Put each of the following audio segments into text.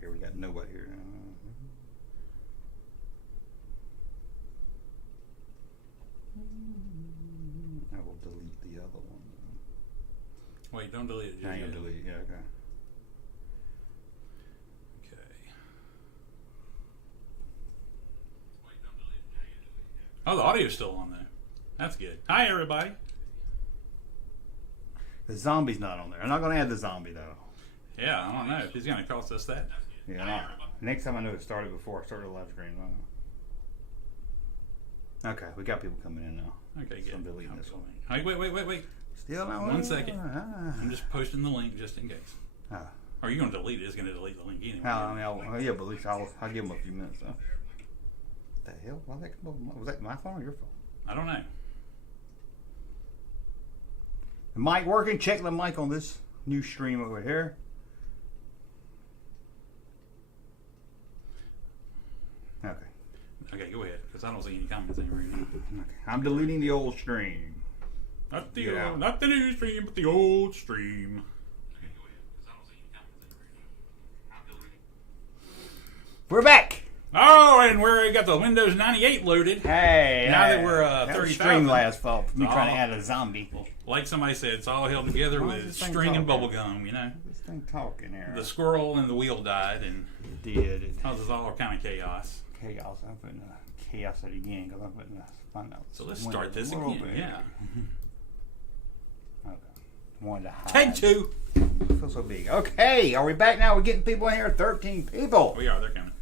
here. We got nobody here. I will delete the other one. Wait, don't delete it. I ain't gonna delete it. Yeah, okay. Oh, the audio's still on there. That's good. Hi, everybody. The zombie's not on there. I'm not going to add the zombie, though. Yeah, I don't know if he's going to cost us that. Yeah, not. Next time I know it started before I started the live stream. Okay, we got people coming in now. Okay, good. I'm deleting this one. Hey, wait. Still not 1 second. I'm just posting the link just in case. Ah. Or are you going to delete it? It's going to delete the link anyway. Yeah, but at least I'll give them a few minutes, though. What the hell? Why did that come up? Was that my phone or your phone? I don't know. The mic working? Check the mic on this new stream over here. Okay, go ahead, because I don't see any comments anywhere. Okay. I'm deleting the old stream. Not the new stream, but the old stream. Okay, go ahead, because I don't see any comments anywhere. I'm deleting. We're back. Oh, and we got the Windows 98 loaded. Hey, now that we're 30,000. Streamlabs fault for me trying to add a zombie. Like somebody said, it's all held together with string and bubble gum. You know. This thing talking here. The squirrel and the wheel died, and it did. It causes all kind of chaos. Chaos. I'm putting chaos at it again because I'm putting find out. So let's start this again. Yeah. Okay. Wanted to hide. Take two. I feel so big. Okay, are we back now? We're getting people in here. 13 people. We are. They're coming.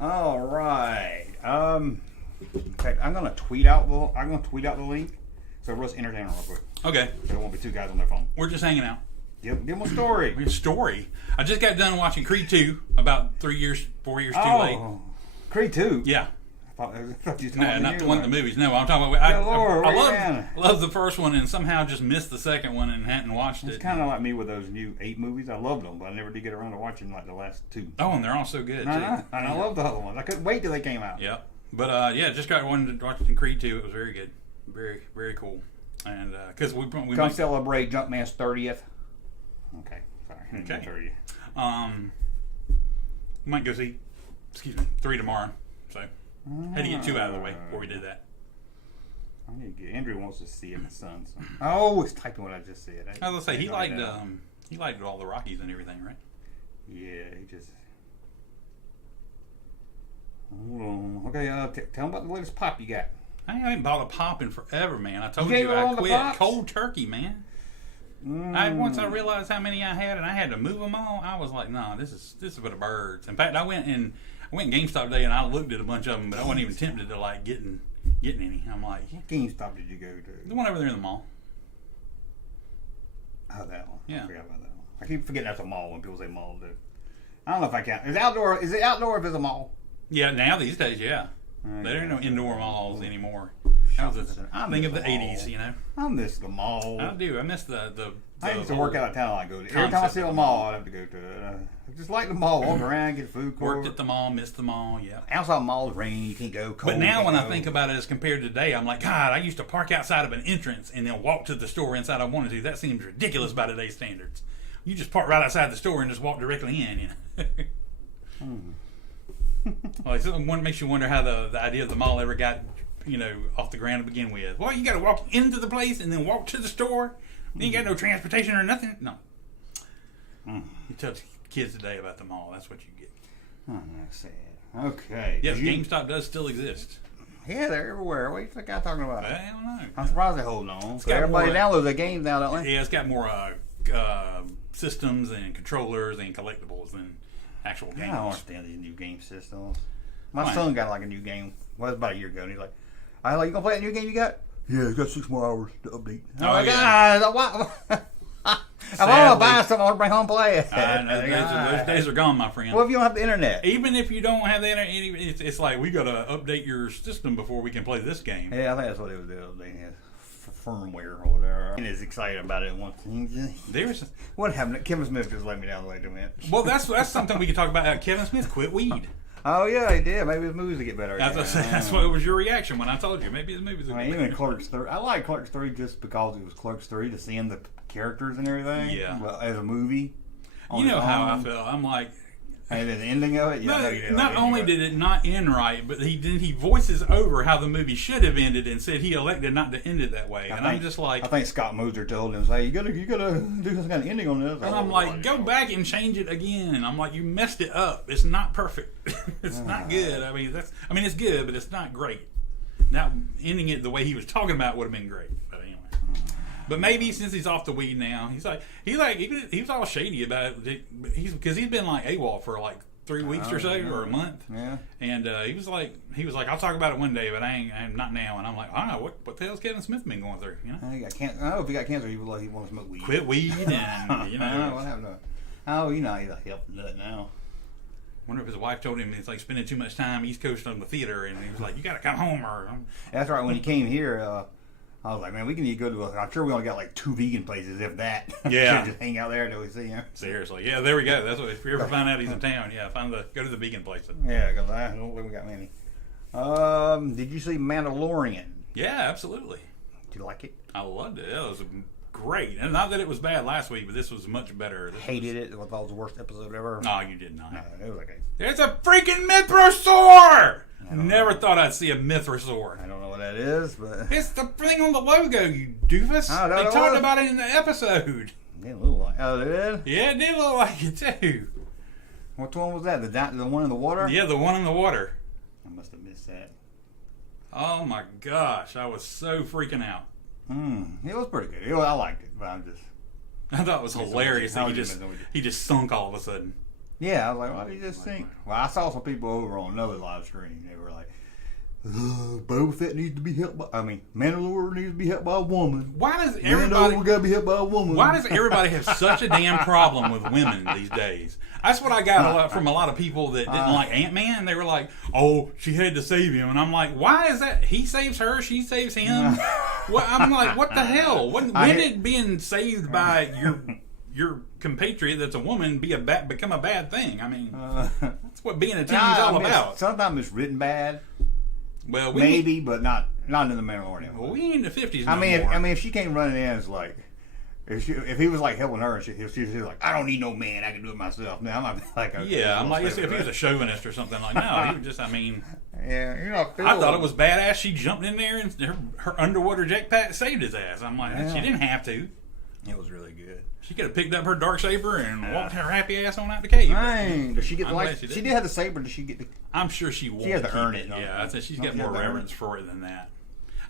All right. In fact, I'm gonna tweet out the link. So Russ, entertain them real quick. Okay. So there won't be two guys on their phone. We're just hanging out. Give them a story. A story. I just got done watching Creed 2 about 4 years too late. Creed 2? Yeah. I thought you not the one of the movies. No, I'm talking about. I love the first one and somehow just missed the second one and hadn't watched it. It's kind of like me with those new 8 movies. I loved them, but I never did get around to watching like the last 2. Oh, and they're all so good too. And I love the other ones. I couldn't wait till they came out. Yeah, but just got one to watch in Creed 2. It was very good, very very cool. And because we come celebrate Junkman's 30th. Okay, sorry. Okay. We might go see. 3 tomorrow. So. Had to get 2 out of the way before we did that. I need to get Andrew wants to see it, my son. So. Oh, it's typing what I just said. I was gonna say he liked all the Rockies and everything, right? Yeah, he just. Hold on. Okay, tell him about the latest pop you got. I haven't bought a pop in forever, man. I told you I quit cold turkey, man. Once I realized how many I had and I had to move them all, I was like, no, this is for the birds. In fact, I went GameStop today and I looked at a bunch of them, but I wasn't even tempted to like getting any. I'm like, what GameStop did you go to? The one over there in the mall. Oh, that one. Yeah. I forgot about that one. I keep forgetting that's a mall when people say mall. Dude. I don't know if I can. Is it outdoor if it's a mall? Yeah, now these days, yeah. There ain't no indoor malls anymore. I think of the 80s, you know. I miss the mall. I do. I miss the I used to work out of town. I go to every time I see a mall, I'd have to go to it. I just like the mall, walk around, get food. Worked at the mall, missed the mall. Yeah. Outside malls rain, you can't go. Cold, but now when I think about it as compared to today, I'm like, God, I used to park outside of an entrance and then walk to the store inside I wanted to. That seems ridiculous by today's standards. You just park right outside the store and just walk directly in. You know. Well, it makes you wonder how the idea of the mall ever got, off the ground to begin with. Well, you got to walk into the place and then walk to the store. You ain't got no transportation or nothing. No. You tell kids today about the mall. That's what you get. Oh, that's sad. Okay. Yes, GameStop does still exist. Yeah, they're everywhere. What do you think I'm talking about? I don't know. I'm surprised they hold on. So everybody downloads the games now, don't they? Yeah, it's got more systems and controllers and collectibles than actual games. I don't understand these new game systems. My son got like a new game. Well, it was about a year ago, and he's like, "You gonna play that new game you got?" Yeah, it's got 6 more hours to update. I'm like, if I want to buy something, I want to bring home and play it. Those days are gone, my friend. Well, if you don't have the internet. Even if you don't have the internet, it's like, we got to update your system before we can play this game. Yeah, I think that's what it was doing. Firmware or whatever. And is excited about it once. What happened? Kevin Smith just let me down the way to me. Well, that's something we could talk about. Kevin Smith quit weed. Oh yeah, he did. Maybe his movies will get better. That's what was your reaction when I told you. Maybe his movies will get better. Even Clerks 3. I like Clerks 3 just because it was Clerks 3 to seeing the characters and everything. Yeah. Well, as a movie. You know how I felt. I'm like, And the ending of it, not only did it not end right, but he voices over how the movie should have ended and said he elected not to end it that way. I'm just like, I think Scott Moser told him, "Say you gotta do some kind of ending on this." And I'm like, go back and change it again. I'm like, you messed it up. It's not perfect. It's not good. I mean, it's good, but it's not great. Now ending it the way he was talking about would have been great. But anyway. But maybe since he's off the weed now, he was all shady about it. Because he's been like AWOL for like 3 weeks or so, or a month. Yeah. And he was like, I'll talk about it one day, but I'm not now. And I'm like, I don't know what the hell's Kevin Smith been going through? You know, He got cancer. I don't know if he got cancer. He was like he wanted to smoke weed. Quit weed, and I don't know what happened to him. Oh, he's a helping nut now. Wonder if his wife told him it's like spending too much time East Coast on the theater, and he was like, you got to come home. That's right. When he came here. I was like, man, we can go to I'm sure we only got like 2 vegan places, if that. Yeah. Just hang out there until we see him. Seriously. Yeah, there we go. That's what, if you ever find out he's in town, go to the vegan places. Yeah, because I don't think we got many. Did you see Mandalorian? Yeah, absolutely. Did you like it? I loved it. It was great. And not that it was bad last week, but this was much better. Hated it. I thought it was the worst episode ever. No, you did not. No, it was okay. There's a freaking Mythrosaur! Never thought I'd see a Mythrosaur. I don't know what that is, but... It's the thing on the logo, you doofus. They talked about it in the episode. It didn't look like... Oh, it did? Yeah, it did look like it, too. Which one was that? The one in the water? Yeah, the one in the water. I must have missed that. Oh, my gosh. I was so freaking out. It was pretty good. I liked it, but I thought it was hilarious that he just sunk all of a sudden. Yeah, I was like, why did he just sink? Well, I saw some people over on another live stream. They were like, Boba Fett needs to be helped by... Mandalore needs to be helped by a woman. Why does everybody... we gotta be helped by a woman. Why does everybody have such a damn problem with women these days? That's what I got from a lot of people that didn't like Ant-Man. They were like, oh, she had to save him. And I'm like, why is that? He saves her, she saves him. I'm like, what the hell? When did being saved by your compatriot that's a woman become a bad thing? I mean, that's what being a team is all about. Sometimes it's written bad. Well, maybe, but not in the Mandalorian. Well, we ain't in the 50s no more. If she came running in as like, if he was like helping her, and she was like, I don't need no man, I can do it myself. Now I'm not like, okay, yeah, I'm like, if he was a chauvinist or something, like, no, he was just, yeah, I thought it was badass. She jumped in there and her underwater jetpack saved his ass. I'm like, she didn't have to. It was really good. She could have picked up her darksaber and walked her happy ass on out the cave. Dang. Does she get she did have the saber. Does she get the... I'm sure she won't. She has to earn it. Yeah, I think she's got more reverence for it than that.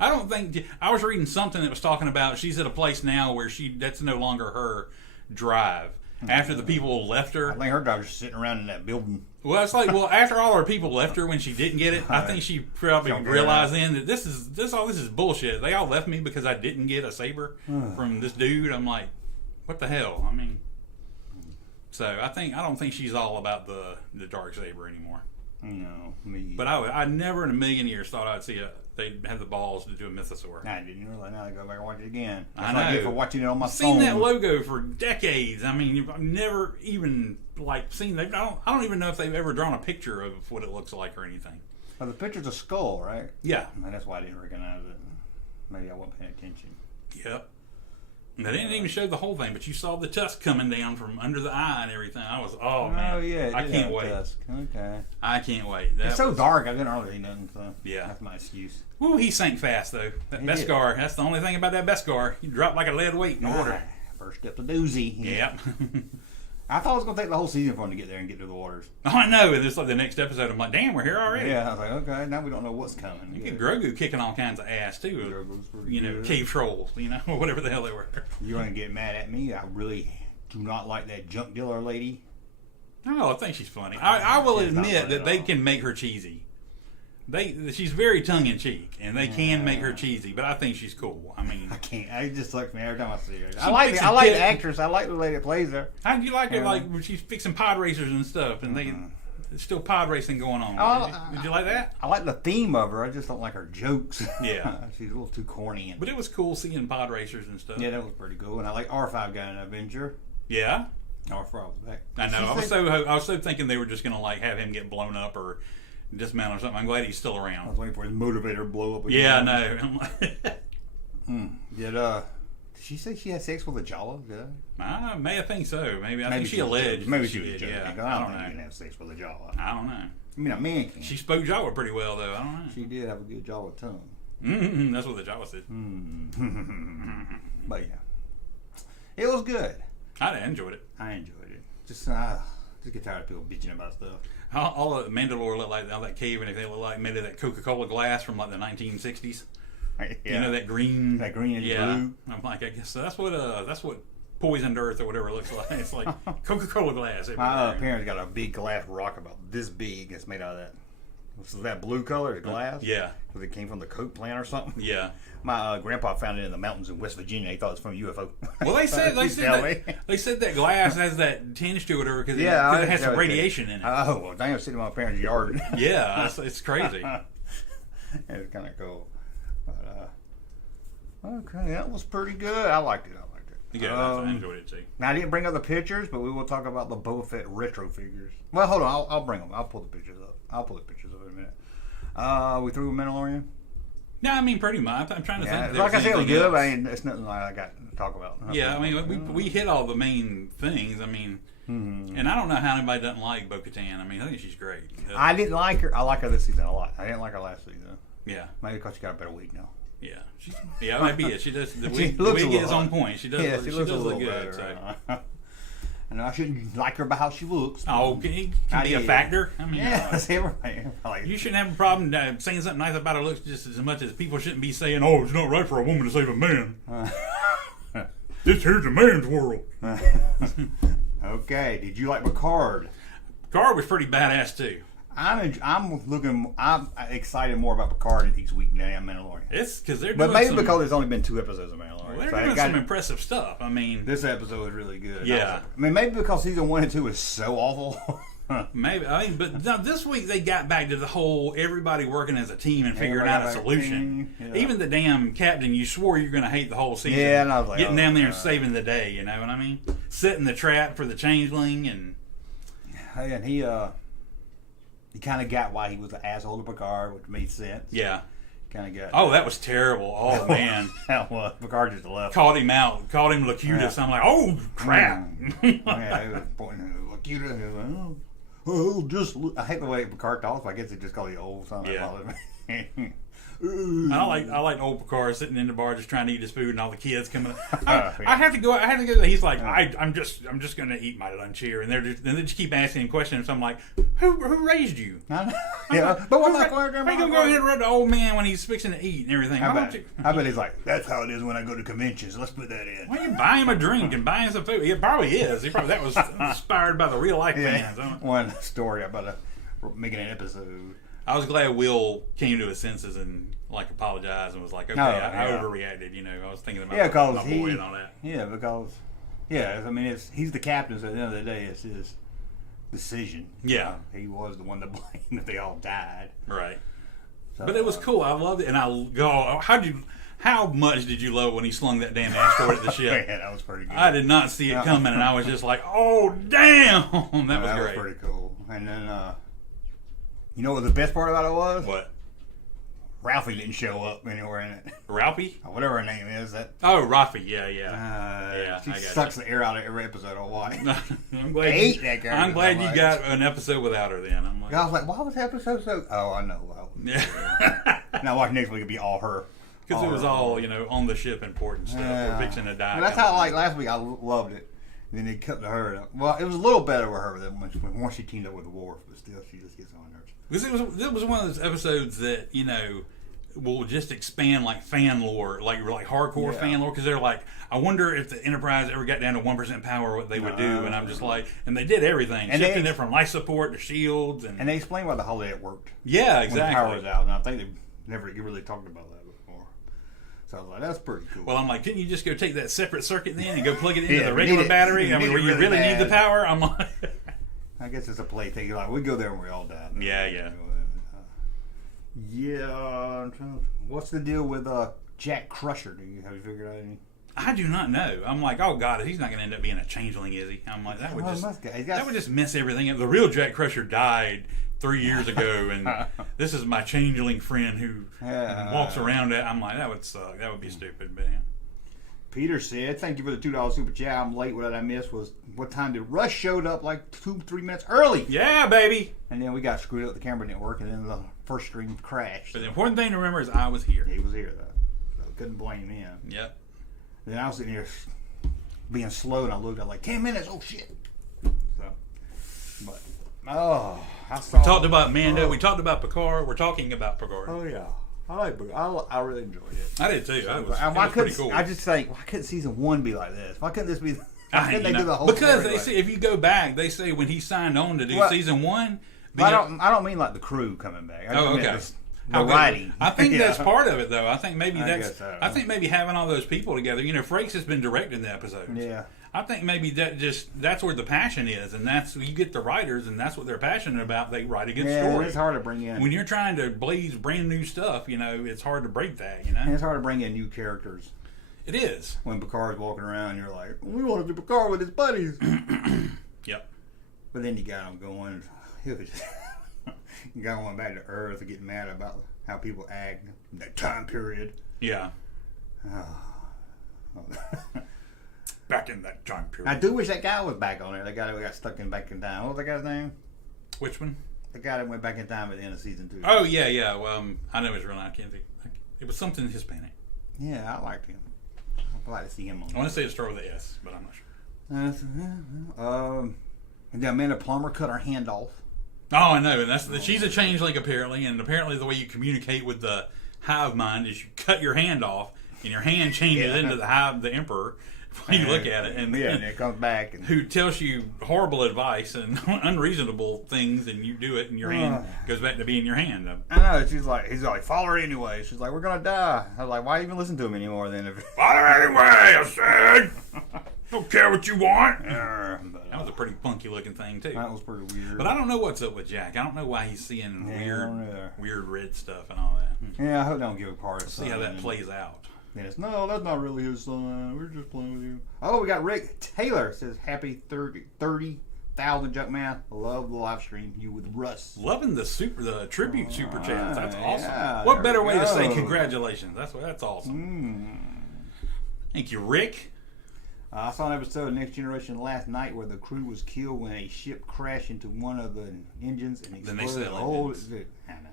I don't think... I was reading something that was talking about she's at a place now where that's no longer her drive. After the people left her... I think her drive was sitting around in that building. Well, it's like, after all her people left her when she didn't get it, I think she probably realized then that this is bullshit. They all left me because I didn't get a saber from this dude. I'm like, what the hell? I mean, so I don't think she's all about the dark saber anymore. No, me. But I never in a million years thought I'd see they'd have the balls to do a mythosaur. I didn't really. Now I go back and watch it again. I know. Like for watching it on my phone. Seen that logo for decades. I mean, I've never even seen. I don't even know if they've ever drawn a picture of what it looks like or anything. Well, the picture's a skull, right? Yeah. And that's why I didn't recognize it. Maybe I wasn't paying attention. Yep. They didn't even show the whole thing, but you saw the tusk coming down from under the eye and everything. I was, man. Oh, yeah. I can't wait. Tusk. Okay. I can't wait. It's so dark, I didn't hardly see nothing, so yeah. That's my excuse. Woo, he sank fast, though. That Beskar, that's the only thing about that Beskar. He dropped like a lead weight in the water. First up the doozy. Yep. I thought it was going to take the whole season for him to get there and get to the waters. Oh, I know. And it's like the next episode, I'm like, damn, we're here already. Yeah, I was like, okay, now we don't know what's coming. You get Grogu kicking all kinds of ass, too. Grogu's pretty good. Cave trolls, or whatever the hell they were. You're going to get mad at me? I really do not like that junk dealer lady. Oh, I think she's funny. I will admit that they can make her cheesy. She's very tongue-in-cheek, and they can make her cheesy, but I think she's cool. I mean... I can't. It just sucks me every time I see her. I like the actress. I like the lady that plays her. How do you like it, like, when she's fixing pod racers and stuff, and there's still pod racing going on. Did you like that? I like the theme of her. I just don't like her jokes. Yeah. She's a little too corny. But it was cool seeing pod racers and stuff. Yeah, that was pretty cool. And I like R5 got an adventure. Yeah? R5 was back. I know. I was so thinking they were just going to, have him get blown up or dismount or something. I'm glad he's still around. I was waiting for his motivator to blow up again. Yeah, I know. Did Did she say she had sex with a Jawa? Yeah. I may think so. Maybe I think she alleged. Maybe she did. was joking. Yeah. I don't think you can have sex with a Jawa. I don't know. I mean, a man can. She spoke Jawa pretty well, though. I don't know. She did have a good Jawa tongue. Mm-hmm. That's what the Jawa said. But yeah, it was good. I enjoyed it. I enjoyed it. Just get tired of people bitching about stuff. All of Mandalore looked like, all that cave and everything looked like made of that Coca-Cola glass from like the 1960s. Yeah. You know, that green and blue. I'm like, I guess that's what poisoned earth or whatever it looks like. It's like Coca-Cola glass. My parents got a big glass rock about this big. It's made out of that. Was that blue color, the glass? Yeah. Because it came from the Coke plant or something? Yeah. My grandpa found it in the mountains in West Virginia. He thought it was from a UFO. Well, they said that glass has that tinge to it because it has some radiation in it. Oh, well, damn, sitting in my parents' yard. Yeah, it's crazy. It's kind of cool. But, okay, that was pretty good. I liked it. Yeah, I enjoyed it too. Now, I didn't bring up the pictures, but we will talk about the Boba Fett retro figures. Well, hold on. I'll bring them. I'll pull the pictures up. In a minute. We through with Mandalorian? Yeah, I mean, pretty much. I'm trying to think. Like I said, it was good. I mean, it's nothing like I got to talk about. Yeah, I mean, we hit all the main things. I mean, and I don't know how anybody doesn't like Bo-Katan. I mean, I think she's great. I didn't like her. I like her this season a lot. I didn't like her last season. Yeah. Maybe because she got a better wig now. Yeah. That might be it. She does. The wig is on point. She does. Yeah, she looks look good. Better. So. I know I shouldn't like her by how she looks. Oh, can be a factor. I mean, you shouldn't have a problem saying something nice about her looks just as much as people shouldn't be saying, "Oh, it's not right for a woman to save a man." This here's a man's world. Okay. Did you like Picard? Picard was pretty badass too. I'm excited more about Picard each week than I am Mandalorian. It's because they're doing because there's only been 2 episodes of Mandalorian. Well, they're doing some impressive stuff. I mean, this episode was really good. Yeah. Maybe because season 1 and 2 is so awful. Maybe. But now this week they got back to the whole everybody working as a team and figuring out a solution. Yeah. Even the damn captain, you swore you're going to hate the whole season. Yeah, and I was like, getting down there and saving the day. You know what I mean? Setting the trap for the changeling and he kind of got why he was an asshole to Picard, which made sense. Yeah. Kind of got. Oh, that was terrible. Oh, man. Picard just left. Called him out. Called him Locutus. Yeah. I'm like, oh, crap. Yeah, he was pointing at Locutus. He was like, I hate the way Picard talks. I guess they just call you old something. Yeah. I like old Picard sitting in the bar just trying to eat his food and all the kids coming. I have to go. He's like, I'm just going to eat my lunch here, and they just keep asking him questions. So I'm like, who raised you? Yeah, but what how you gonna go ahead and run the old man when he's fixing to eat and everything? I bet he's like, that's how it is when I go to conventions. Let's put that in. Why don't you buy him a drink and buy him some food? He probably is. That was inspired by the real life fans. One story about making an episode. I was glad Will came to his senses and apologized and was like, okay, I overreacted. You know, I was thinking about my boy and all that. Yeah, because I mean, he's the captain. So at the end of the day, it's his decision. Yeah, he was the one to blame that they all died. Right. So, but it was cool. I loved it, and how much did you love when he slung that damn asteroid at the ship? Yeah, that was pretty good. I did not see it coming, and I was just like, oh damn, that was great. That was pretty cool. And then. You know what the best part about it was? What? Ralphie didn't show up anywhere in it. Ralphie? Or whatever her name is. Ralphie, yeah. She sucks the air out of every episode of Hawaii. I'm glad you got an episode without her then. I was like, why was the episode so... Oh, I know. Yeah. Now watch next week, it'll be all her. Because it was all, on the ship and port and stuff. We're fixing to die. Well, that's how, last week I loved it. And then they cut to her. Well, it was a little better with her than once she teamed up with Worf, but still, she just gets on nerves. Because it was one of those episodes that will just expand fan lore, like hardcore fan lore. Because they're like, I wonder if the Enterprise ever got down to 1% power, what they would do. And I'm just like, and they did everything, and shifting it from life support to shields, and they explained why the holodeck worked. Yeah, exactly. When the power was out, and I think they've never really talked about that before. So I was like, that's pretty cool. Well, I'm like, couldn't you just go take that separate circuit then and go plug it into the regular battery? I mean, where you really need the power? I'm like. I guess it's a play thing. Like, we go there and we all die. Yeah. What's the deal with Jack Crusher? Have you figured out anything? I do not know. I'm like, oh God, he's not going to end up being a changeling, is he? I'm like, that would just mess everything up. The real Jack Crusher died 3 years ago, and this is my changeling friend who walks around it. I'm like, that would suck. That would be stupid, but Peter said, "Thank you for the $2 super chat. I'm late. What I missed was what time did Russ showed up like 2-3 minutes early? Yeah, baby. And then we got screwed up. The camera didn't work, and then the first stream crashed. But the important thing to remember is I was here. He was here though, so couldn't blame him. Yep. Then I was sitting here being slow, and I looked at like 10 minutes. Oh shit! So, but I saw. We talked about Mando. We talked about Picard. We're talking about Picard. Oh yeah. I really enjoyed it. I did too. So, it was pretty cool. I just think, why couldn't season 1 be like this? Why couldn't this be? Why couldn't they do the whole? Because they say if you go back, they say when he signed on to do season 1. I don't mean like the crew coming back. Okay. The writing. I think that's part of it, though. I think maybe so. I think maybe having all those people together. Frakes has been directing the episodes. Yeah. I think maybe that's where the passion is, and that's you get the writers, and that's what they're passionate about. They write a good story. It's hard to bring in when you're trying to blaze brand new stuff. It's hard to break that. And it's hard to bring in new characters. It is. When Picard's walking around, you're like, we want to do Picard with his buddies. Yep. But then you got him going. You got him back to Earth and getting mad about how people act in that time period. Yeah. Back in that time period. I do wish that guy was back on there. That guy that got stuck back in time. What was that guy's name? Which one? The guy that went back in time at the end of season 2. Oh yeah. Well, I know his real name. I can't think. It was something Hispanic. Yeah, I liked him. I'd like to see him on. I want to say it started with an S, but I'm not sure. And then Amanda Plummer cut her hand off. Oh, I know, and she's a changeling apparently, and apparently the way you communicate with the hive mind is you cut your hand off, and your hand changes into the emperor when you look at it, and it comes back, and who tells you horrible advice and unreasonable things, and you do it, and your hand goes back to being your hand. I know. He's like, follow her anyway. She's like, we're gonna die. I was like, why even listen to him anymore then? Follow her anyway, I said. Don't care what you want. That was a pretty funky looking thing too. That was pretty weird. But I don't know what's up with Jack. I don't know why he's seeing weird red stuff and all that. Yeah, I hope they don't give a part. See how that plays out. And no, that's not really his son. We're just playing with you. Oh, we got Rick Taylor says happy 30,000 Junkman. Love the live stream. You with Russ. Loving the tribute super chats. That's awesome. Yeah, what better way to say congratulations? That's awesome. Thank you, Rick. I saw an episode of Next Generation last night where the crew was killed when a ship crashed into one of the engines and exploded the whole. I know.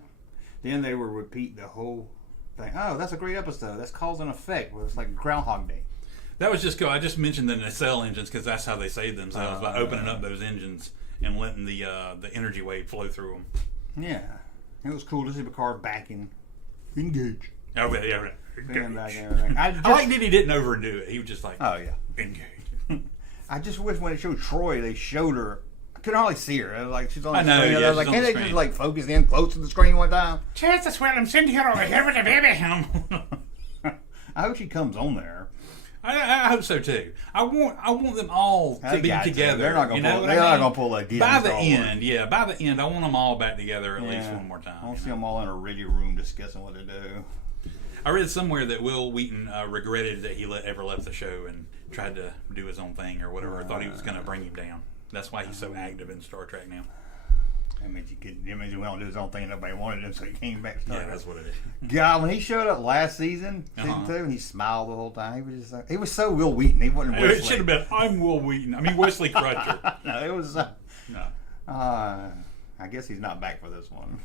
Then they would repeat the whole thing. Oh, that's a great episode. That's cause and effect. Where it's like Groundhog Day. That was just cool. I just mentioned the nacelle engines because that's how they saved themselves by opening up those engines and letting the energy wave flow through them. Yeah, it was cool to see Picard back in engage. Oh yeah, right. I like that he didn't overdo it. He was just like, oh yeah, engage. I just wish when it showed Troy, they showed her. I couldn't hardly see her. Like she's on the screen. Yeah, I was like, can't they just like focus in close to the screen one time? Chance, that's where I'm sitting here over here with the baby. I hope she comes on there. I hope so too. I want them all to be together. They're not gonna pull a Disney by the end. Yeah, by the end, I want them all back together at least one more time. I want to see them all in a ready room discussing what to do. I read somewhere that Will Wheaton regretted that he ever left the show and tried to do his own thing or whatever. Thought he was going to bring him down. That's why he's so active in Star Trek now. That means he went on to do his own thing and nobody wanted him, so he came back. Yeah, that's what it is. God, when he showed up last season, season 2, and he smiled the whole time, he was just like, he was so Will Wheaton. He wasn't Wesley. It should have been, I'm Will Wheaton. I mean, Wesley Crusher. No, it was. No. I guess he's not back for this one.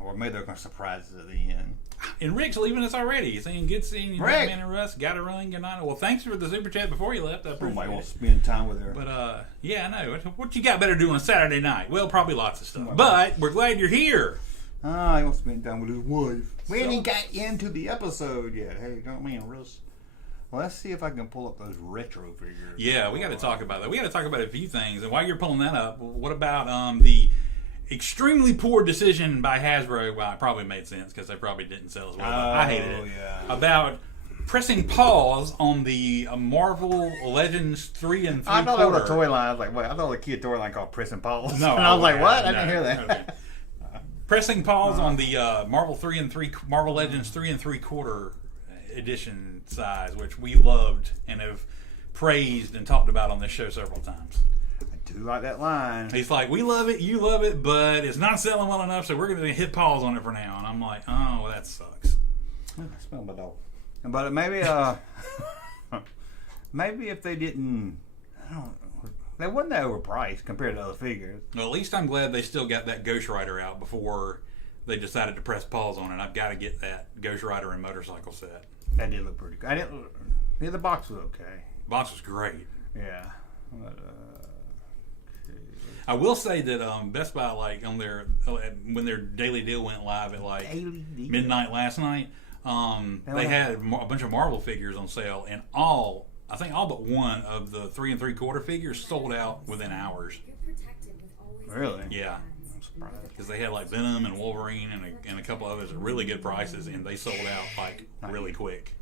Or maybe they're going to surprise us at the end. And Rick's leaving us already. He's saying, good seeing you, Rick. Man and Russ. Gotta run, good night. Well, thanks for the super chat before you left. I appreciate Somebody wants to spend time with her. But, yeah, I know. What you got better to do on a Saturday night? Well, probably lots of stuff. But we're glad you're here. He wants to spend time with his wife. We ain't got into the episode yet. Hey, don't mean Russ. Well, let's see if I can pull up those retro figures. Yeah, we got to talk about that. We got to talk about a few things. And while you're pulling that up, what about the extremely poor decision by Hasbro? Well, it probably made sense because they probably didn't sell as well. I hated it. Yeah. About pressing pause on the Marvel Legends 3 and 3 I thought it was a toy line. I was like, wait, I thought a kid toy line called pressing pause. No, and I was like, what? I didn't hear that. Okay. Pressing pause on the Marvel Legends 3 and 3/4 edition size, which we loved and have praised and talked about on this show several times. I do like that line. He's like, we love it, you love it, but it's not selling well enough, so we're going to hit pause on it for now. And I'm like, oh, well, that sucks. I smell my dog. But maybe, Maybe if they didn't, I don't know, they wasn't that overpriced compared to other figures. Well, at least I'm glad they still got that Ghost Rider out before they decided to press pause on it. I've got to get that Ghost Rider and motorcycle set. That did look pretty good. Yeah, the box was okay. Box was great. Yeah. But, I will say that Best Buy, like on their when their daily deal went live at like midnight last night, they had a bunch of Marvel figures on sale, and I think all but one of the 3 3/4 figures sold out within hours. Really? Yeah. I'm surprised because they had like Venom and Wolverine and a couple others at really good prices, and they sold out like really quick.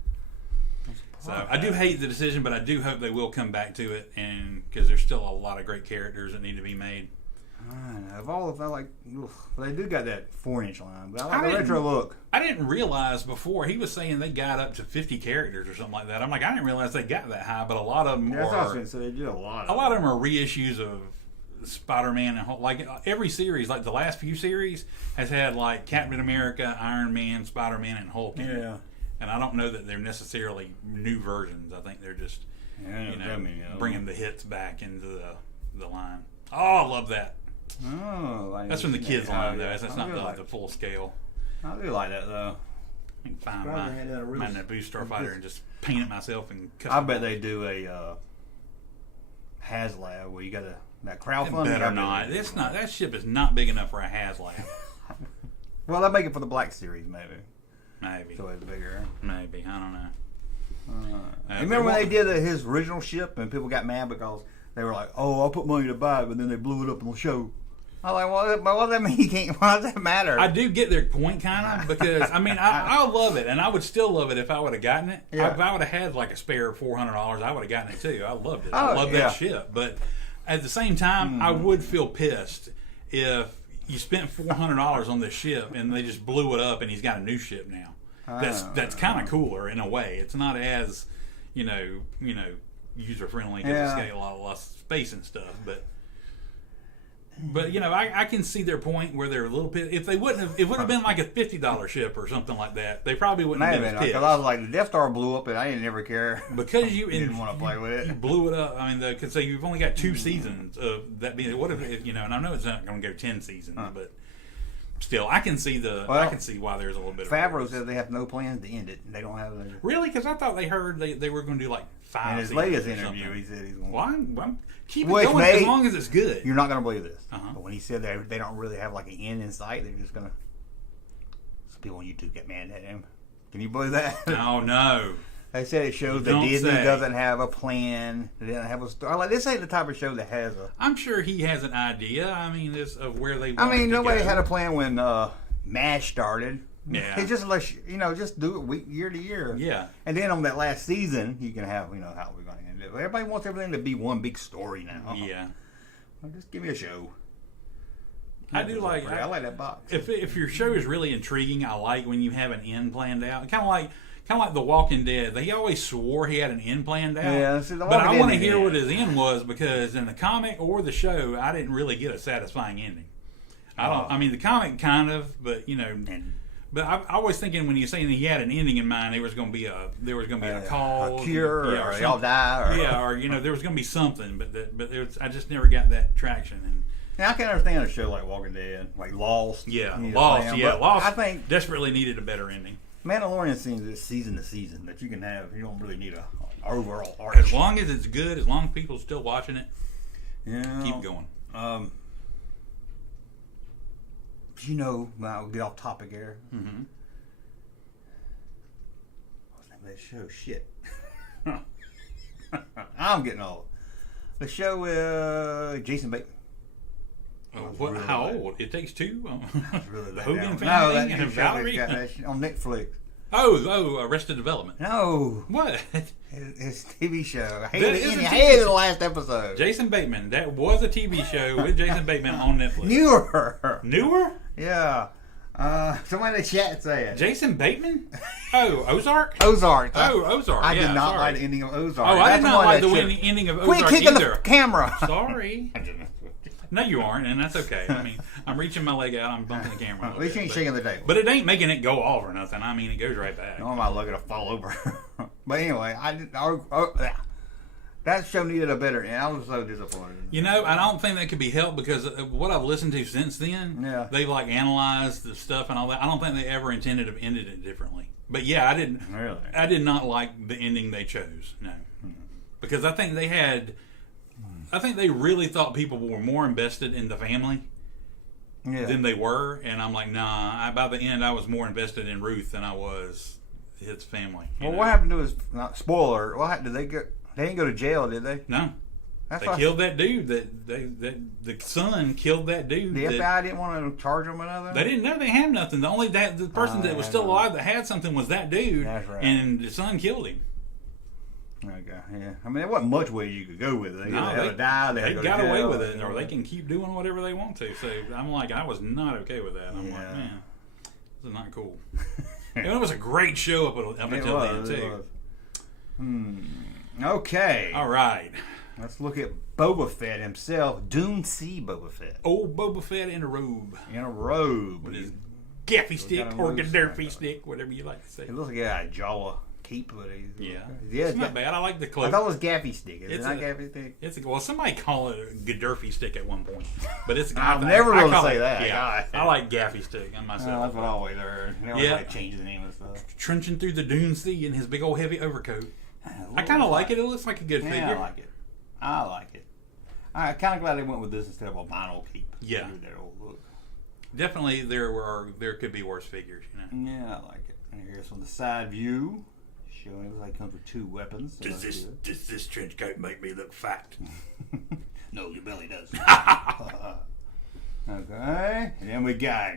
So I do hate the decision, but I do hope they will come back to it, and because there's still a lot of great characters that need to be made. I know. They do got that 4-inch line, but I like the retro look. I didn't realize before he was saying they got up to 50 characters or something like that. I'm like, I didn't realize they got that high, but a lot of them are. So they did a lot. A lot of them are reissues of Spider-Man, and like every series, like the last few series has had like Captain America, Iron Man, Spider-Man, and Hulk. Yeah. And I don't know that they're necessarily new versions. I think they're just, bringing the hits back into the line. Oh, I love that. Oh, that's from the kids' line, though. That's not the full scale. I do like that, though. I can find my Naboo Starfighter and just paint it myself and cut I bet they do a HasLab where you got that crowdfunding. Better not. It's not. That ship is not big enough for a HasLab. Well, they'll make it for the Black Series, maybe. Maybe. So it's bigger. Maybe. I don't know. Remember when they did his original ship and people got mad because they were like, "Oh, I'll put money to buy it," but then they blew it up on the show. I'm like, well, what does that mean? You can't. Why does that matter? I do get their point, kind of, because I mean, I love it, and I would still love it if I would have gotten it. Yeah. If I would have had like a spare $400, I would have gotten it too. I loved it. I love that ship, but at the same time, I would feel pissed if you spent $400 on this ship and they just blew it up and he's got a new ship now. That's kind of cooler in a way. It's not as user friendly because it's got a lot less space and stuff, but I can see their point where they're a little bit. If they wouldn't have, it would have been like a $50 ship or something like that. They probably wouldn't have been as pissed. Because I was like, the Death Star blew up and I didn't ever care because you didn't want to play with it. You blew it up. I mean, because you've only got 2 seasons of that being. What if and I know it's not going to go 10 seasons, but still, I can see I can see why there's a little bit. Favreau said they have no plans to end it. They don't have any. Really? Because I thought they heard they were going to do like 5. In his latest interview, he said he's going. Well, keep it going as long as it's good. You're not going to believe this, but when he said they don't really have like an end in sight, they're just going to. Some people on YouTube get mad at him. Can you believe that? No. They said it shows that Disney doesn't have a plan. They didn't have a story. Like, this ain't the type of show that has a. I'm sure he has an idea. I mean, of where they. Nobody had a plan when MASH started. Yeah. It's just like just do it year to year. Yeah. And then on that last season, you can have how we're going to end it. Everybody wants everything to be one big story now. Yeah. Well, just give me a show. I do like. I like that box. If your show is really intriguing, I like when you have an end planned out. Kind of like The Walking Dead. He always swore he had an end planned out. Yeah, but I want to hear what his end was, because in the comic or the show, I didn't really get a satisfying ending. I mean, the comic kind of, but But I was thinking when you're saying he had an ending in mind, there was going to be a call, a cure, or y'all die, or there was going to be something. But I just never got that traction. And now I can understand a show like Walking Dead, like Lost. Lost. Lost. I think desperately needed a better ending. Mandalorian seems it's season to season that you can have. You don't really need a overall arc. As long as it's good, as long as people are still watching it, keep going. I'll get off topic here. Mm-hmm. What's the name of that show? Shit. I'm getting old. The show with Jason Bateman. How old? It Takes Two? Really the Hogan family and Valerie? On Netflix. Arrested Development. No. What? His TV show. I hated the last episode. Jason Bateman. That was a TV show with Jason Bateman on Netflix. Newer? Yeah. Somebody in the chat said. Jason Bateman? Oh, Ozark? Ozark. Ozark. I did not like the ending of Ozark. Oh, I did not like the ending of Ozark Quit kicking the camera. Sorry. No, you aren't, and that's okay. I mean, I'm reaching my leg out. I'm bumping the camera. At least you ain't shaking the table. But it ain't making it go off or nothing. I mean, it goes right back. No, I'm not looking to fall over. But anyway, That show needed a better end. I was so disappointed. You know, I don't think that could be helped because what I've listened to since then, they've like analyzed the stuff and all that. I don't think they ever intended to have ended it differently. But yeah, I didn't. Really? I did not like the ending they chose. No, because I think they had. I think they really thought people were more invested in the family than they were, and I'm like, nah. By the end, I was more invested in Ruth than I was his family. Well, what happened to his? Not spoiler. What happened? Did they get? They didn't go to jail, did they? No. They killed that dude. The son killed that dude. The FBI didn't want to charge him with nothing? They didn't know they had nothing. The person that was still alive that had something was that dude. That's right. And the son killed him. Okay, yeah. I mean, there wasn't much way you could go with it. They had to die. They got away with it, or they can keep doing whatever they want to. So I'm like, I was not okay with that. I'm like, man, this is not cool. And it was a great show up until the end, too. Okay. All right. Let's look at Boba Fett himself. Dune Sea Boba Fett. Old Boba Fett in a robe. In a robe. With his gaffy stick or gadurfy stick, whatever you like to say. It looks like he got a Jawa keep, but it's not bad. I like the cloak. I thought it was gaffy stick. Is it not gaffy stick? Well, somebody called it a gadurfy stick at one point, but it's. I've never heard say that. Yeah, I like gaffy stick. I myself. That's what I always heard. They change the name of stuff. Trenching through the Dune Sea in his big old heavy overcoat. I kind of like it. It looks like a good figure. I like it. I'm kind of glad they went with this instead of a vinyl keep. Yeah. That old look. Definitely, there could be worse figures. You know. Yeah, I like it. And here's from the side view, showing it like it comes with 2 weapons. So does this trench coat make me look fat? No, your belly does. Okay, and then we got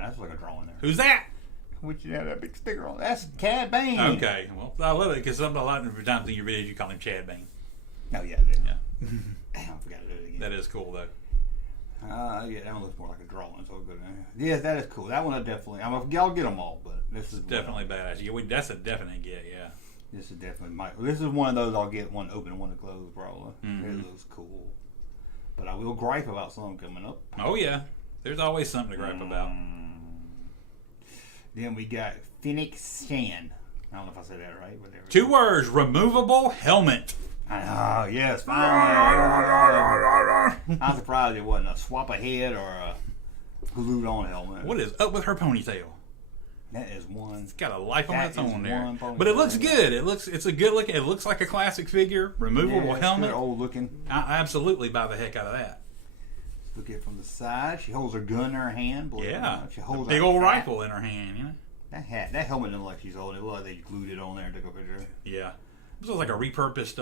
that's like a drawing there. Who's that? Which you have that big sticker on. That's Cad Bane. Okay, well I love it because a lot of times in your videos you call him Chad Bane. Oh yeah. Damn, I forgot to do it again. That is cool though. That one looks more like a drawing, so good. Yeah, that is cool. That one I definitely. I'll get them all, but this is definitely badass. Yeah, that's a definite get. Yeah. This is definitely This is one of those I'll get one open, one to close, probably. It looks cool, but I will gripe about some coming up. Oh yeah, there's always something to gripe about. Then we got Phoenix Shan. I don't know if I said that right. Whatever. 2 words: removable helmet. Oh, yes. I'm surprised it wasn't a swap ahead or a glued on helmet. What is up with her ponytail? That is one. It's got a life on its own there. But it looks good. It's a good look. It looks like a classic figure. Removable helmet. Good old looking. I absolutely buy the heck out of that. Look at it from the side. She holds her gun in her hand. She holds a big old rifle in her hand. You know. That helmet doesn't look like she's holding it. It looks like they glued it on there and took a picture. Yeah. This looks like a repurposed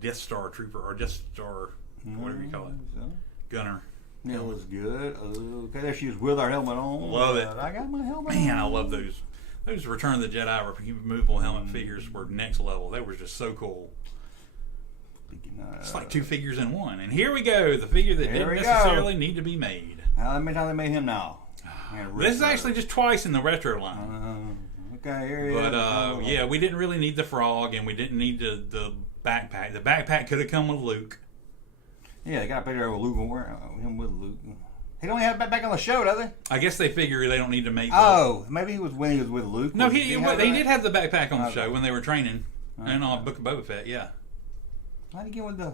Death Star trooper or Death Star, whatever you call it, gunner. Yeah, it looks good. Okay, there she is with our helmet on. Love it. I got my helmet. Man, I love those. Those Return of the Jedi removable helmet figures were next level. They were just so cool. It's like 2 figures in one. And here we go, the figure that didn't necessarily need to be made. How many times they made him now? This is actually just twice in the retro line. Okay, here he is. But we didn't really need the frog, and we didn't need the backpack. The backpack could have come with Luke. Yeah, they got a picture of Luke and him with Luke. He don't have a backpack on the show, does he? I guess they figure they don't need to make. Maybe he was when he was with Luke. No, they did have the backpack on the show when they were training, and on Book of Boba Fett. Yeah. Why did he get with the?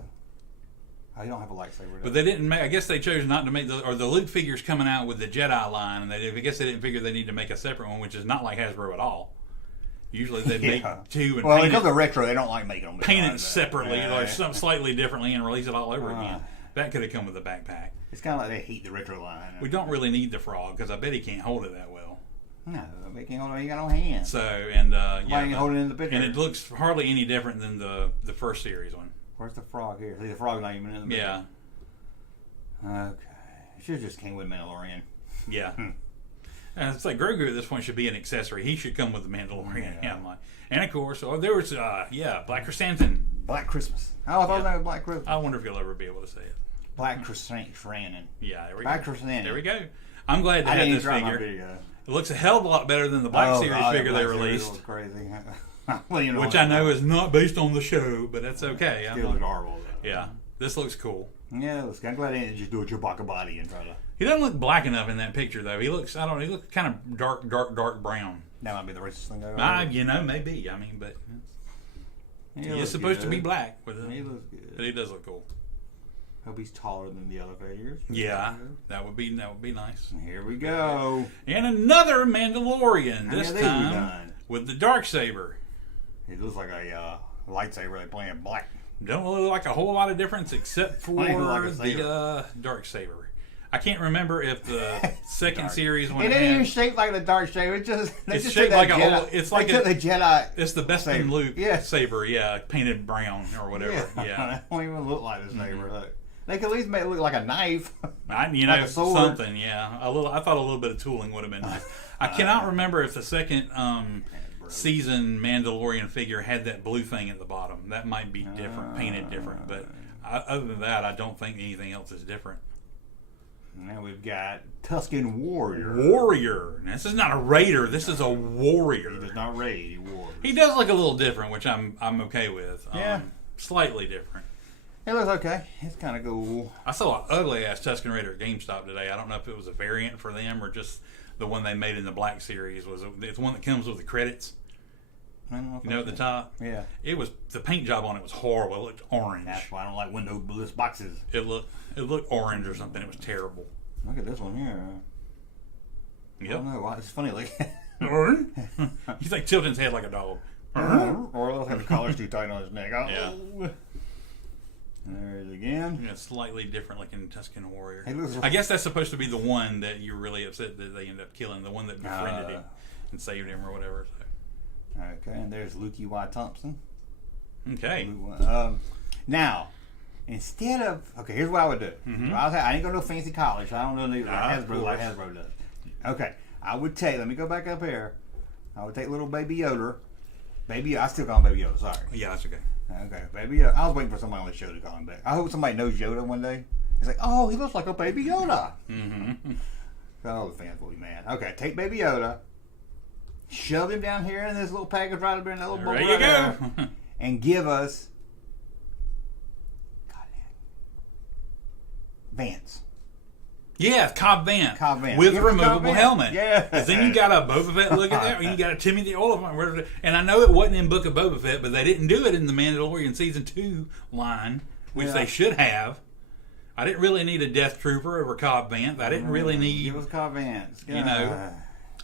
You don't have a lightsaber. But they didn't make. I guess they chose not to make the Luke figures coming out with the Jedi line, and I guess they didn't figure they need to make a separate one, which is not like Hasbro at all. Usually they make 2 and when it comes to retro, they don't like making them. Paint it separately or something slightly differently and release it all over again. That could have come with the backpack. It's kind of like they hate the retro line. We don't really need the frog because I bet he can't hold it that well. No, he can't hold it. He got no hands. So and he can hold it in the picture. And it looks hardly any different than the first series one. Where's the frog here? See, the frog's not even in the picture. Yeah. Okay. It should have just came with Mandalorian. Yeah. And it's like Grogu at this point should be an accessory. He should come with the Mandalorian. Yeah. And of course, there was Black Chrysanthemum. Black Christmas. Oh, I thought that was Black Christmas. I wonder if you'll ever be able to say it. Black Chrysanthemum. Yeah, there we Black go. Chrysanthemum. There we go. I'm glad to have this figure. It looks a hell of a lot better than the Black Series figure they released. Was crazy. Which I know is not based on the show, but that's okay. Still adorable. Yeah, this looks cool. Yeah, I'm glad they didn't just do a Chewbacca body and try to. He doesn't look black enough in that picture though. He looks, he looks kind of dark brown. That might be the racist thing. Maybe. I mean, but He's supposed to be black. He looks good. But he does look cool. Hope he's taller than the other figures. Yeah, that would be nice. And here we go. And another Mandalorian. This time with the Darksaber. It looks like a lightsaber they playing black. Don't look like a whole lot of difference except for the Darksaber. I can't remember if the second series one. It ain't even shaped like the Darksaber. It's shaped like a whole. It's like the Jedi. It's the best in Luke saber, painted brown or whatever. Yeah. It don't even look like the saber. Mm-hmm. They could at least make it look like a knife. Like a sword. Something. Yeah, I thought a little bit of tooling would have been nice. I cannot remember if the second season Mandalorian figure had that blue thing at the bottom. That might be different, painted different. But other than that, I don't think anything else is different. Now we've got Tusken Warrior. Now, this is not a raider. This is a warrior. He does not raid. He wars. He does look a little different, which I'm okay with. Yeah, slightly different. It looks okay. It's kind of cool. I saw an ugly ass Tusken Raider at GameStop today. I don't know if it was a variant for them or just the one they made in the Black Series. It's one that comes with the credits. You know, at the top. Yeah. It was the paint job on it was horrible. It looked orange. That's why I don't like windowless boxes. It looked orange or something. It was terrible. Look at this one here. Yep. I don't know why. It's funny, like he's like tilting his head like a dog. Or else have the collar's too tight on his neck. Oh. Yeah. And there it is again. Yeah, slightly different looking Tusken Warrior. I guess that's supposed to be the one that you're really upset that they end up killing, the one that befriended him and saved him or whatever. So. Okay, and there's Lukey Y. Thompson. Okay. Now, instead of here's what I would do. Mm-hmm. I ain't gonna do fancy college. I don't know Hasbro like Hasbro does. Okay, I would take. Let me go back up here. I would take little Baby Yoda. I still call him Baby Yoda. Sorry. Yeah, that's okay. Okay, Baby Yoda. I was waiting for somebody on the show to call him back. I hope somebody knows Yoda one day. It's like, oh, he looks like a Baby Yoda. Mm-hmm. Oh, the fans will be mad. Okay, take Baby Yoda. Shove him down here in this little package right up in that little bowl. There you go. And give us Vance. Yeah, Cobb Vanth. With a removable helmet. Yeah. Because then you got a Boba Fett look at that, or you got a Timothy Olyphant. And I know it wasn't in Book of Boba Fett, but they didn't do it in the Mandalorian Season 2 line, which they should have. I didn't really need a Death Trooper over Cobb Vanth. I didn't really need... It was Cobb Vanth. You know,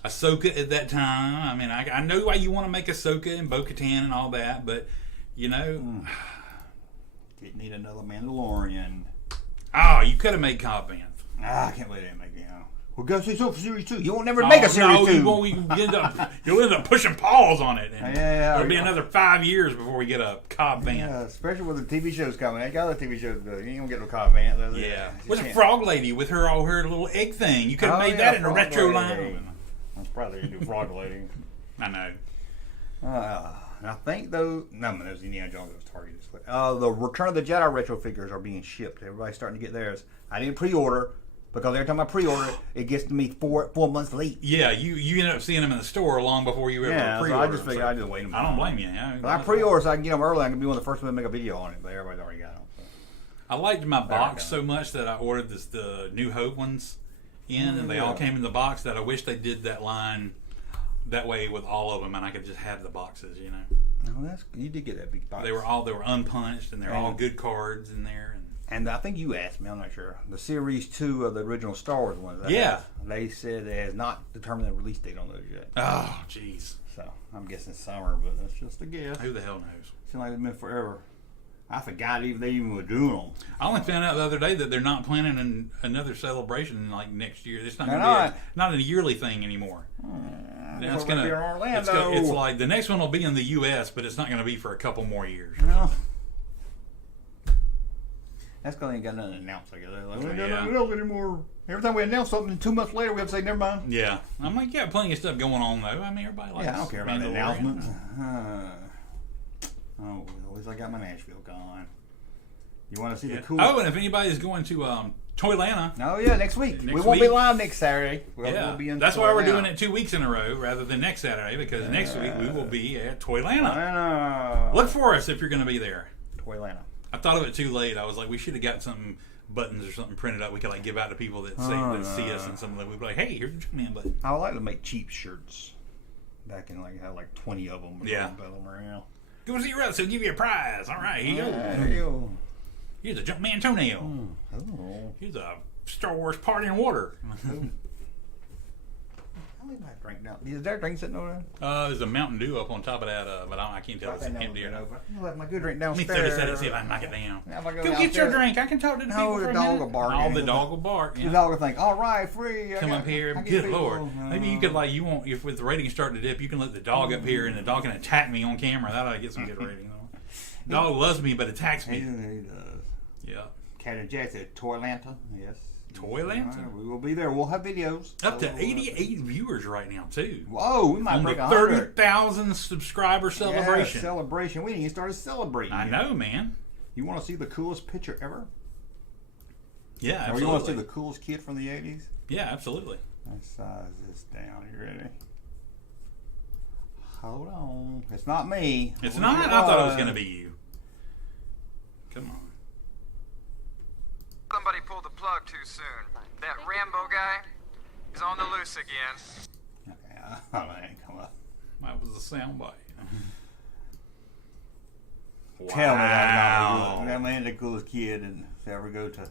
Ahsoka at that time. I mean, I know why you want to make Ahsoka and Bo-Katan and all that, but, you know... Didn't need another Mandalorian. Oh, you could have made Cobb Vanth. I can't believe they didn't make it. We'll go see Series 2. You won't never make a Series 2. You'll end up pushing pause on it. And it'll be yeah. Another 5 years before we get a Cobb Vanth. Yeah, especially with the TV shows coming. They got other TV shows. You ain't gonna get no Cobb Vanth. Yeah. With a Frog Lady with her little egg thing. You could have made that in a retro line. That's probably gonna do Frog Lady. I know. I think those Indiana Jones was targeted. The Return of the Jedi retro figures are being shipped. Everybody's starting to get theirs. I didn't pre-order. Because every time I pre-order it gets to me 4 months late. Yeah, you end up seeing them in the store long before you ever pre-order. So I just figured I'd just wait them. I don't blame you. I pre-order so I can get them early. I can be one of the first ones to make a video on it, but everybody's already got them. So. I liked my box so much that I ordered the New Hope ones in, and they all came in the box. That I wish they did that line that way with all of them, and I could just have the boxes. You know. Oh, you did get that big box. They were unpunched, and they're all good cards in there. And I think you asked me, I'm not sure, the Series 2 of the original Star Wars ones. They said it has not determined the release date on those yet. Oh, jeez. So, I'm guessing summer, but that's just a guess. Who the hell knows? Seems like it's been forever. I forgot they even were doing them. I only found out the other day that they're not planning another celebration like next year. It's not going to be not a yearly thing anymore. It's going to be in Orlando. It's like the next one will be in the U.S., but it's not going to be for a couple more years. That's because they ain't got nothing to announce. I guess. Like, we ain't got nothing else anymore. Every time we announce something, 2 months later, we have to say, never mind. Yeah. I'm like, plenty of stuff going on, though. I mean, everybody likes I don't care about the announcements. At least I got my Nashville gone. You want to see the cool... Oh, and if anybody's going to Toylanta... Oh, yeah, next week. We won't be live next Saturday. We'll be in That's why we're doing it 2 weeks in a row rather than next Saturday, because next week we will be at Toylanta. Look for us if you're going to be there. Toylanta. I thought of it too late. I was like, we should have got some buttons or something printed up. We could like give out to people that see us and something. We'd be like, hey, here's the Junkman button. I would like to make cheap shirts. Back in have 20 of them. Yeah. Go see Russ. He'll give you a prize. All right, here you go. Here's a Junkman toenail. Here's a Star Wars party in water. Drink now. Is there a drink sitting over there? There's a Mountain Dew up on top of that, but I can't tell if it's empty or not. I'll let my good drink downstairs. Let me set it, see if I can knock it down. Go get your drink. I can talk to the people for a minute. The dog will bark. Oh, the dog will bark. The dog will think, all right, free. Come up here. Good Lord. Maybe you could, if with the ratings start to dip, you can let the dog up here and the dog can attack me on camera. That ought to get some good ratings. Dog loves me, but attacks me. He does. Yeah. Cat and Jack said Toylanta. Yes. Toylanta? We will be there. We'll have videos. Up to 88 viewers right now, too. Whoa, we might break 30,000 subscriber celebration. Yeah, celebration. We need to start celebrating. I know, man. You want to see the coolest picture ever? Yeah, absolutely. Or you want to see the coolest kid from the 80s? Yeah, absolutely. Let's size this down. You ready? Hold on. It's not me. It's not? I thought it was going to be you. Come on. Somebody pulled the plug too soon. That Rambo guy is on the loose again. Okay, man, come on. That was a soundbite. Wow. Tell me that man's the coolest kid and ever go to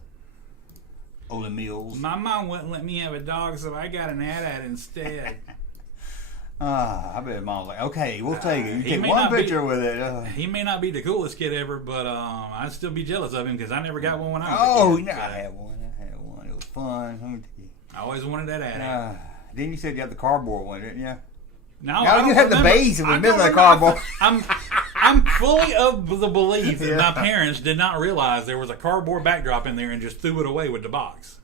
Ole Mills. My mom wouldn't let me have a dog, so I got an AT-AT instead. I bet Mom's like, okay, we'll take it. You take one picture with it. He may not be the coolest kid ever, but I'd still be jealous of him because I never got one when I was a kid. Yeah, I had one. It was fun. Let me tell you. I always wanted that AT-AT. Then you said you had the cardboard one, didn't you? No, you had the base and was missing the cardboard. I'm fully of the belief that my parents did not realize there was a cardboard backdrop in there and just threw it away with the box.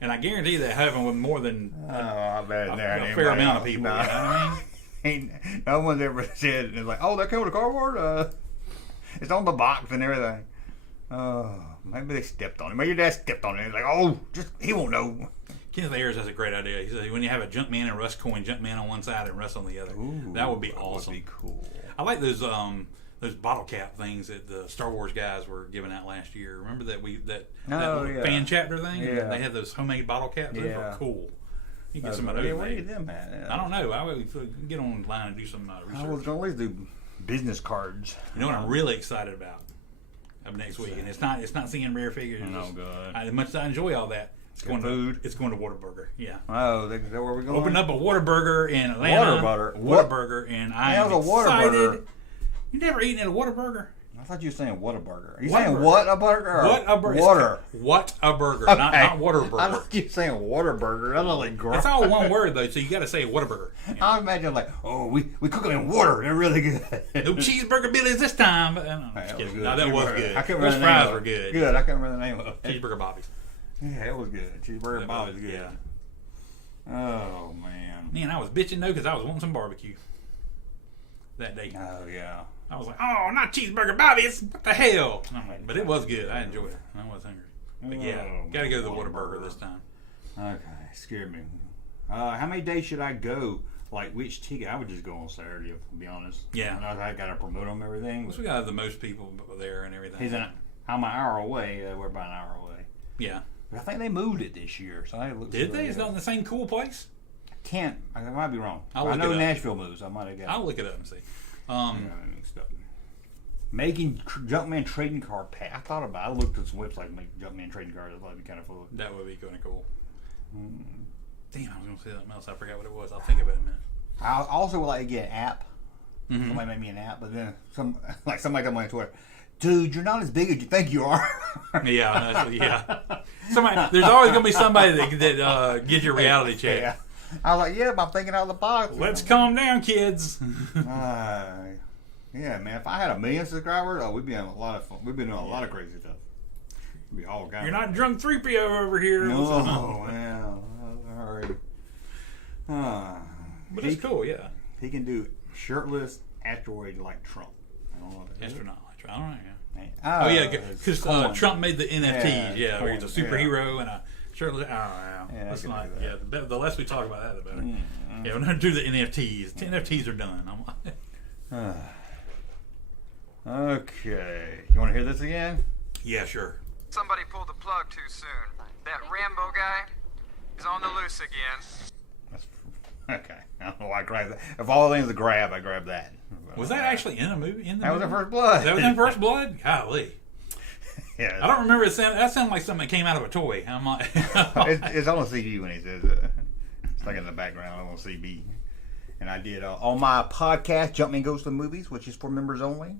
And I guarantee that happened with more than a fair amount of people. No. You know what I mean? No one's ever said it's like, oh, that came with a cardboard. It's on the box and everything. Maybe they stepped on it. Maybe your dad stepped on it. It's like, oh, he won't know. Kenneth Ayers has a great idea. He says when you have a Junkman and Russ coin, Junkman on one side and Russ on the other. Ooh, that would be awesome. That would be cool. I like those bottle cap things that the Star Wars guys were giving out last year. Remember that fan chapter thing? Yeah. They had those homemade bottle caps. Those were cool. You can get some of those. Yeah, where did them at? I don't know. I would get online and do some research. I was going to always do business cards. You know what I'm really excited about of next week, and it's not seeing rare figures. Oh, good. As much as I enjoy all that, it's going to Whataburger. Yeah. Oh, is that where we're going? Opened up a Whataburger in Atlanta. Whataburger, and I am excited. You never eaten at a Whataburger? I thought you were saying Whataburger. Are you saying what a burger? What a burger? Water. What a burger? Okay. Not Whataburger. I thought you were saying Whataburger. That's like gross. It's all one word though, so you got to say Whataburger. Yeah. I imagine like, oh, we cook them in water. They're really good. No cheeseburger billies this time. But, that was good. No, that was good. Those fries were good. Good. I can't remember the name of it. Cheeseburger Bobbies. Yeah, it was good. Cheeseburger Bobbies good. Yeah. Oh man. Man, I was bitching though because I was wanting some barbecue that day. Oh yeah. I was like, oh, not cheeseburger Bobbies. What the hell? But it was good. I enjoyed it. I was hungry. But yeah, got to go to the Whataburger this time. Okay, scared me. How many days should I go? Like which ticket? I would just go on Saturday, to be honest. Yeah. I got to promote them everything. We got the most people there and everything. I'm an hour away. We're about an hour away. Yeah. But I think they moved it this year. So Did they? Is it in the same cool place? I might be wrong. I know Nashville moves. I might have got. I'll look it up and see. Making Junkman trading card pack. I looked at some websites and make Junkman trading cards. I thought it'd be kind of fun. That would be kind of cool. Damn, I was going to say something else. I forgot what it was. I'll think about it in a minute. I also would like to get an app. Mm-hmm. Somebody made me an app, but then somebody got on Twitter. Dude, you're not as big as you think you are. Yeah. There's always going to be somebody that gives you a reality check. Yeah. I was like, yeah, but I'm thinking out of the box. Let's calm down, kids. Yeah, man. If I had 1 million subscribers, we'd be having a lot of fun. We'd be doing a lot of crazy stuff. We'd be all kinds. You're not drunk 3PO over here. Oh, man. All right. But it's cool, yeah. He can do shirtless asteroid like Trump. I don't know. Astronaut like Trump. I don't know. Yeah. Oh yeah, because Trump made the NFTs. Yeah, where he's a superhero and a shirtless. Let's not. Yeah, the less we talk about that, the better. Yeah, we're not do the NFTs. The NFTs are done. Okay. You want to hear this again? Yeah, sure. Somebody pulled the plug too soon. That Rambo guy is on the loose again. Okay. I don't know why I grabbed that. If all things to grab, I grabbed that. Was that actually in a movie? That was in First Blood. That was in First Blood? Golly. Yeah. I don't remember it. That sounded like something that came out of a toy. I'm like, it's on CB when he says it. It's like in the background on CB. And I did on my podcast, Junkman Goes to the Movies, which is for members only.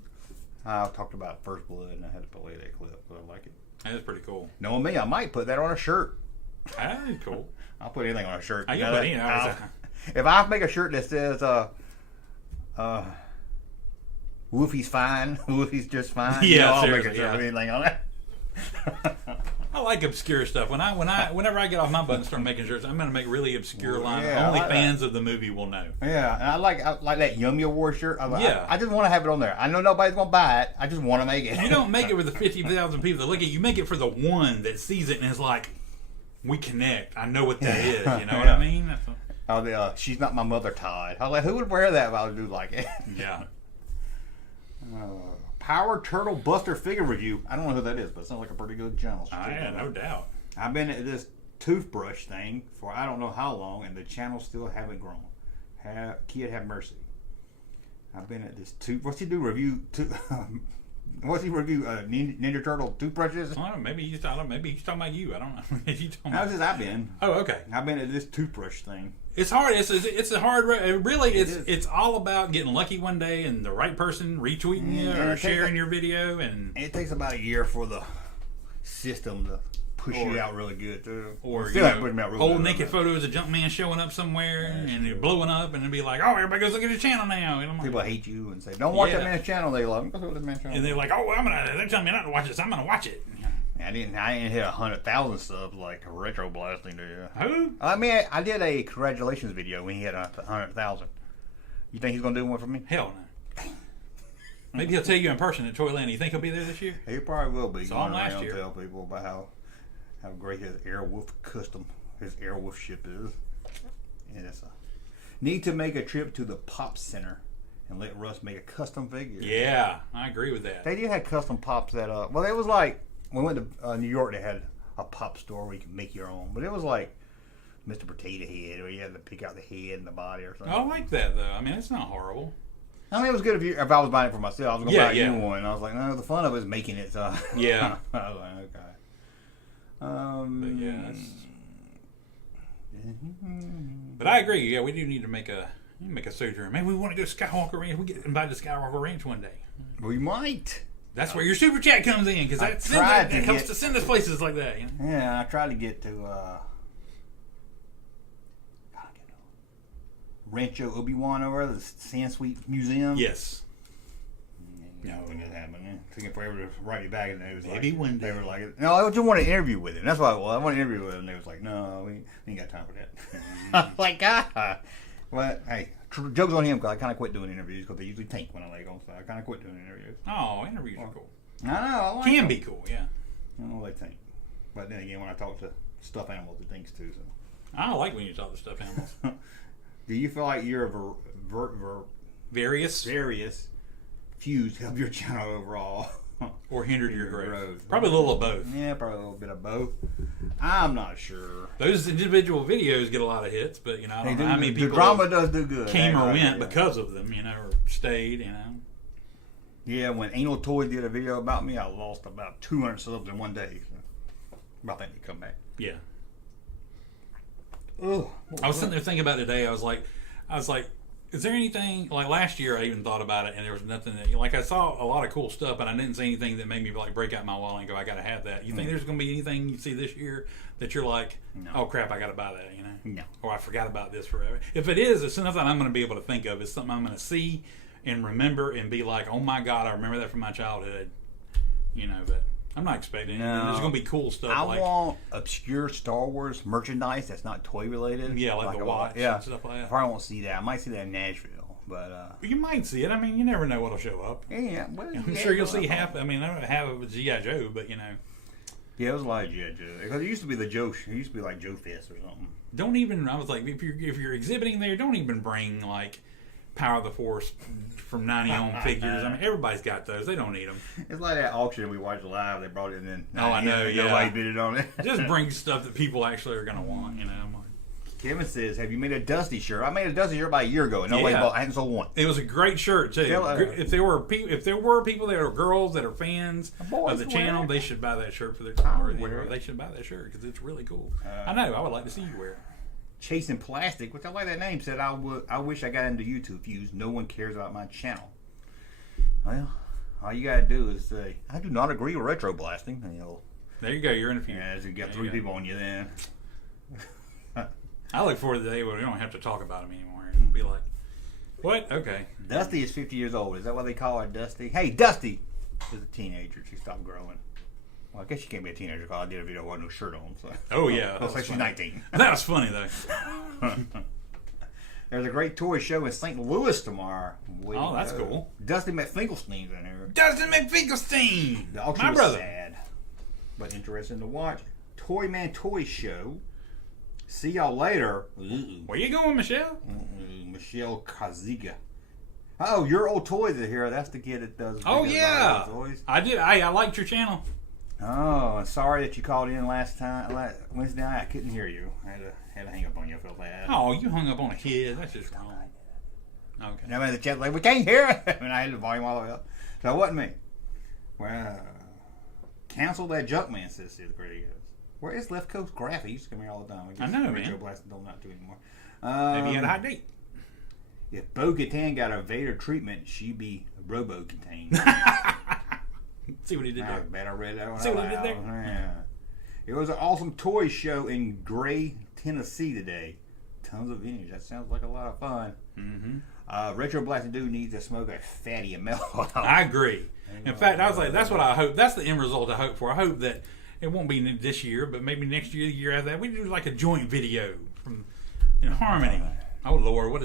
I talked about First Blood, and I had to play that clip, but I like it. That's pretty cool. Knowing me, I might put that on a shirt. That is cool. I'll put anything on a shirt. If I make a shirt that says Wolfie's fine, Wolfie's just fine. Yeah, I'll seriously, make a shirt with anything on it. I like obscure stuff. Whenever I get off my butt and start making shirts, I'm going to make really obscure lines. Only fans of the movie will know. Yeah, and I like that Yummy Award shirt. I just want to have it on there. I know nobody's going to buy it. I just want to make it. You don't make it for the 50,000 people that look at it. You make it for the one that sees it and is like, we connect. I know what that is. You know what I mean? She's not my mother, Todd. I was like, who would wear that if I would do like it? Yeah. Power Turtle Buster figure review. I don't know who that is, but it sounds like a pretty good channel. Yeah, no doubt. I've been at this toothbrush thing for I don't know how long, and the channel still haven't grown. Kid have mercy. I've been at this what's he do? What's he review? Ninja Turtle toothbrushes? Oh, maybe he's talking about you. I don't know. How's this I've been? Oh, okay. I've been at this toothbrush thing. It's hard. It's a hard. It's all about getting lucky one day and the right person retweeting you or sharing your video, and it takes about a year for the system to push you out really good too. Or old naked photos of Junkman showing up somewhere and you're blowing up, and it'll be like, oh, everybody goes look at his channel now. And people hate you and say, don't watch that man's channel. They love him. Go to that man's channel. And they're like, oh, they're telling me not to watch this. I'm gonna watch it. I didn't hit 100,000 subs like Retro Blasting did. Who? I mean, I did a congratulations video when he hit 100,000. You think he's gonna do one for me? Hell no. Maybe he'll tell you in person at Toyland. You think he'll be there this year? He probably will be. Saw him last year. Tell people about how great his his Airwolf ship is. And it's need to make a trip to the Pop Center and let Russ make a custom figure. Yeah, I agree with that. They did have custom pops that well, it was like when we went to New York. They had a pop store where you could make your own, but it was like Mr. Potato Head, where you had to pick out the head and the body or something. I like that though. I mean, it's not horrible. I mean, it was good if I was buying it for myself. I was going to buy you one. I was like, no, the fun of it is making it. So. Yeah. I was like, okay. But yeah. But I agree. Yeah, we do need to make a sojourn. Maybe we want to go to Skywalker Ranch. We get invited to Skywalker Ranch one day. We might. That's where your super chat comes in, because that helps to send us places like that. You know? Yeah, I tried to get to Rancho Obi-Wan over the Sand Sweet Museum. Yes. No, it didn't happen. It took forever to write me back, and they was maybe one day. They were like, no, I just want to interview with him. That's why I want to interview with him. And they was like, no, we ain't got time for that. I was like, well, hey, joke's on him, because I kind of quit doing interviews because they usually tank when I lay on, so I kind of quit doing interviews. Oh, interviews are cool. I know. I like Can them. be cool, yeah. I know they tank. But then again, when I talk to stuffed animals, it thinks too. So I don't like when you talk to stuffed animals. Do you feel like you're various views help your channel overall? Or hindered your growth? Probably a little of both. Yeah, probably a little bit of both. I'm not sure. Those individual videos get a lot of hits, but I don't know how many people. The drama does do good. Came or went because of them, or stayed, Yeah, when Anal Toys did a video about me, I lost about 200 subs in one day. So I think they come back. Yeah. Oh, I was sitting there thinking about it today. I was like, is there anything, like last year I even thought about it and there was nothing that, I saw a lot of cool stuff, but I didn't see anything that made me break out my wallet and go, I gotta have that. You think there's gonna be anything you see this year that you're like, no. Oh crap, I gotta buy that, No. Or I forgot about this forever. If it is, it's something I'm gonna be able to think of. It's something I'm gonna see and remember and be like, oh my God, I remember that from my childhood. But I'm not expecting anything. There's going to be cool stuff. I want obscure Star Wars merchandise that's not toy related. Yeah, like the watch and stuff like that. I probably won't see that. I might see that in Nashville, but you might see it. I mean, you never know what'll show up. Yeah, well, I'm sure you'll see half. I mean, I don't know half of it's G.I. Joe, but Yeah, it was a lot of G.I. Joe because it used to be the Joe. It used to be like Joe Fest or something. Don't even. I was like, if you're exhibiting there, don't even bring Power of the Force from 90 on figures. I mean, everybody's got those. They don't need them. It's like that auction we watched live. They brought it in. Oh, I know. Yeah, nobody bid it on it. Just bring stuff that people actually are going to want. Kevin says, "Have you made a Dusty shirt?" I made a Dusty shirt about a year ago, and nobody bought. I hadn't sold one. It was a great shirt too. If there were people that are girls that are fans of the channel, they should buy that shirt for their daughter. They should buy that shirt because it's really cool. I know. I would like to see you wear it. Chasing Plastic, which I like that name, said, I wish I got into YouTube views. No one cares about my channel. Well, all you gotta do is say, I do not agree with retro blasting. There you go. You're in a few. Yeah, you got three people on you then. I look forward to the day where we don't have to talk about him anymore. It'll be like, what? Okay. Dusty is 50 years old. Is that why they call her Dusty? Hey, Dusty is a teenager. She stopped growing. Well, I guess she can't be a teenager because I did a video with no shirt on. So. Oh, yeah. Looks like she's 19. That was funny, though. There's a great toy show in St. Louis tomorrow. Oh, that's cool. Dusty McFinkelstein's in here. Dusty McFinkelstein! The auction My was brother. sad, but interesting to watch. Toy Man Toy Show. See y'all later. Where you going, Michelle? Michelle Kaziga. Oh, your old toys are here. That's the kid that does. Oh yeah, toys. I did. I liked your channel. Oh, I'm sorry that you called in last Wednesday night. I couldn't hear you. I had to hang up on you. I felt bad. Oh, you hung up on a kid. That's just wrong. Okay. Now the chat like we can't hear it, and I had the volume all the way up. So it wasn't me. Well, cancel that Junkman, says the great. Where is Left Coast Graph? He used to come here all the time. I know, man. Retro Blast don't not do anymore. Maybe he had a hot date. If Bo-Katan got a Vader treatment, she'd be Robo-Contained. See what he did there. Bet I read that one. See what he did there. Yeah. It was an awesome toy show in Gray, Tennessee today. Tons of vintage. That sounds like a lot of fun. Mm-hmm. Retro Blasting Dude needs to smoke a fatty and mellow. I agree. In fact, I was like, that's what I hope. That's the end result I hope for. I hope that it won't be this year, but maybe next year, the year after that, we do like a joint video from Harmony. Oh Lord, what is